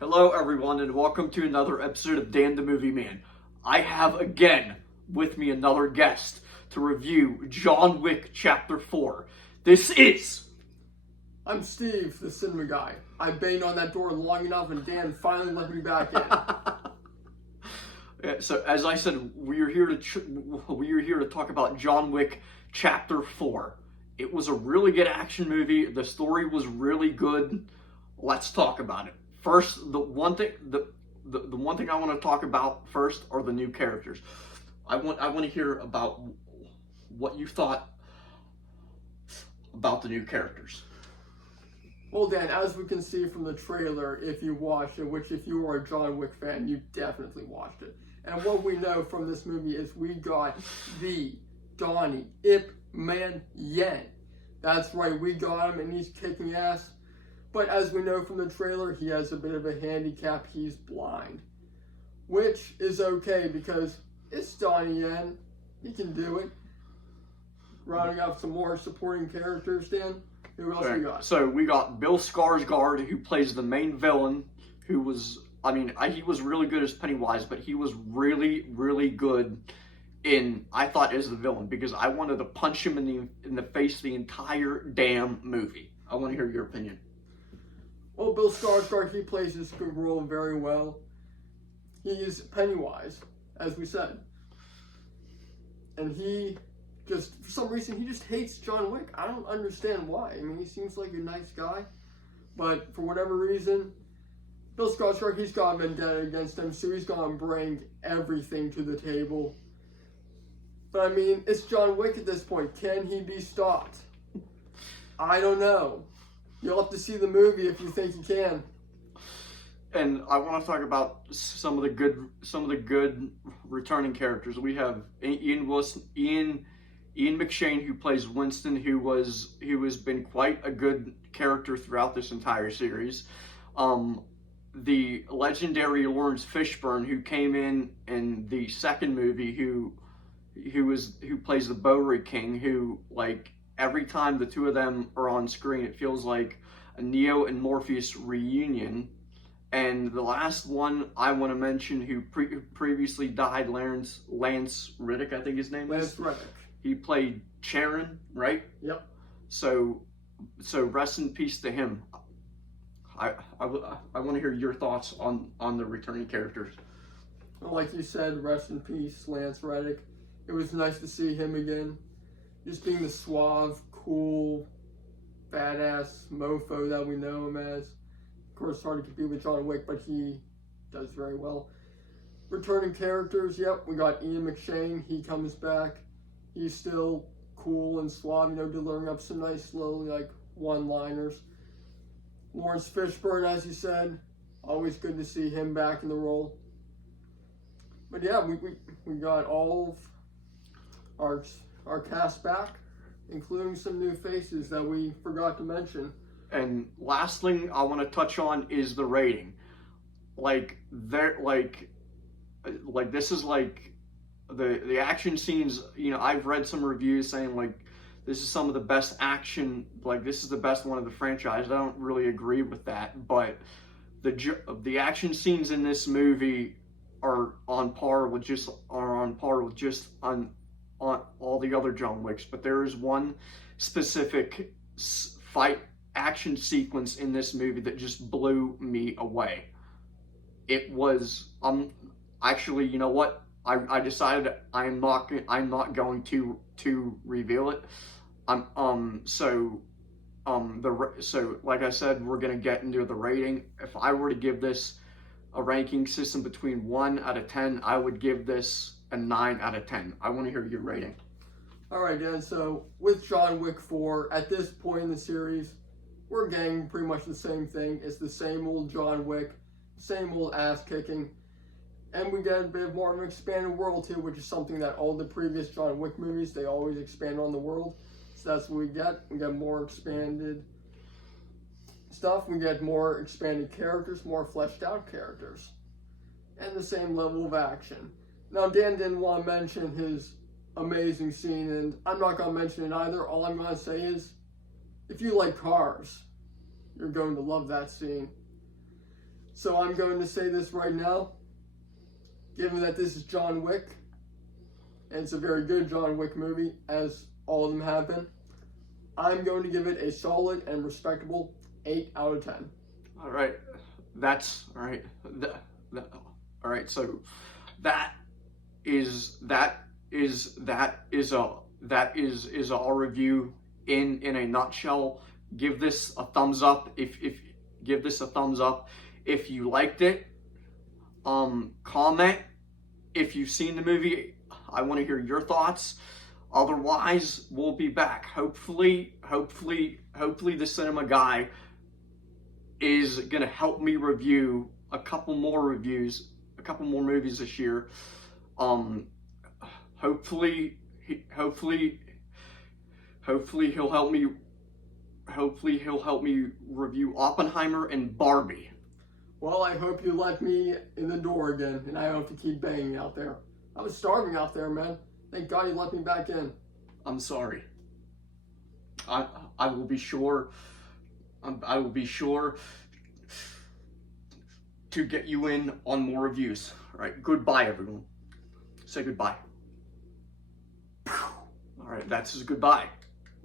Hello everyone and welcome to another episode of Dan the Movie Man. I have again with me another guest to review John Wick Chapter 4. This is... I'm Steve, the cinema guy. I banged on that door long enough and Dan finally let me back in. So as I said, we are here to talk about John Wick Chapter 4. It was a really good action movie. The story was really good. Let's talk about it. First, the one thing I want to talk about first are the new characters. I want to hear about what you thought about the new characters. Well, Dan, as we can see from the trailer, if you watched it, which if you are a John Wick fan, you definitely watched it. And what we know from this movie is we got the Donnie Ip Man Yen. That's right, we got him and he's kicking ass. But as we know from the trailer, he has a bit of a handicap. He's blind. Which is okay because it's Donnie Yen. He can do it. Rounding up some more supporting characters, Dan. Who else we got? So we got Bill Skarsgård, who plays the main villain, who was, he was really good as Pennywise, but he was really, really good I thought, as the villain, because I wanted to punch him in the face the entire damn movie. I want to hear your opinion. Well, Bill Skarsgård, he plays this good role very well. He is Pennywise, as we said. And he just, for some reason, he just hates John Wick. I don't understand why. I mean, he seems like a nice guy. But for whatever reason, Bill Skarsgård, he's got a vendetta against him, so he's going to bring everything to the table. But I mean, it's John Wick at this point. Can he be stopped? I don't know. You'll have to see the movie if you think you can. And I want to talk about some of the good returning characters. We have Ian McShane, who plays Winston, who has been quite a good character throughout this entire series. The legendary Lawrence Fishburne, who came in the second movie, who plays the Bowery King, who, like, every time the two of them are on screen, it feels like a Neo and Morpheus reunion. And the last one I want to mention, who previously died, Lance Reddick, I think his name is. Lance Reddick. He played Charon, right? Yep. So rest in peace to him. I want to hear your thoughts on the returning characters. Well, like you said, rest in peace, Lance Reddick. It was nice to see him again. Just being the suave, cool, badass mofo that we know him as. Of course, hard to compete with John Wick, but he does very well. Returning characters, yep, we got Ian McShane. He comes back. He's still cool and suave, delivering up some nice little, one-liners. Lawrence Fishburne, as you said, always good to see him back in the role. But yeah, we got all of our cast back, including some new faces that we forgot to mention. And last thing I want to touch on is the rating. This is like the action scenes. I've read some reviews saying this is some of the best action. This is the best one of the franchise. I don't really agree with that, but the action scenes in this movie are on par with just on all the other John Wicks, but there is one specific fight action sequence in this movie that just blew me away. It was actually, you know what? I decided I'm not going to reveal it. So like I said, we're gonna get into the rating. If I were to give this a ranking system between 1 out of 10, I would give this a 9 out of 10. I want to hear your rating. Alright, Dan, so with John Wick 4, at this point in the series, we're getting pretty much the same thing. It's the same old John Wick, same old ass kicking, and we get a bit more of an expanded world too, which is something that all the previous John Wick movies, they always expand on the world. So that's what we get. We get more expanded stuff, we get more expanded characters, more fleshed out characters, and the same level of action. Now, Dan didn't want to mention his amazing scene, and I'm not going to mention it either. All I'm going to say is, if you like cars, you're going to love that scene. So I'm going to say this right now. Given that this is John Wick, and it's a very good John Wick movie, as all of them have been, I'm going to give it a solid and respectable 8 out of 10. All right, that's all right. All right, so that is our review in a nutshell. Give this a thumbs up if give this a thumbs up if you liked it. Comment if you've seen the movie. I want to hear your thoughts. Otherwise, we'll be back. Hopefully the cinema guy is gonna help me review a couple more movies this year. Hopefully he'll help me. Hopefully he'll help me review Oppenheimer and Barbie. Well, I hope you let me in the door again, and I hope to keep banging out there. I was starving out there, man. Thank God you let me back in. I'm sorry. I will be sure. I will be sure to get you in on more reviews. All right. Goodbye, everyone. Say goodbye. All right. That's his goodbye.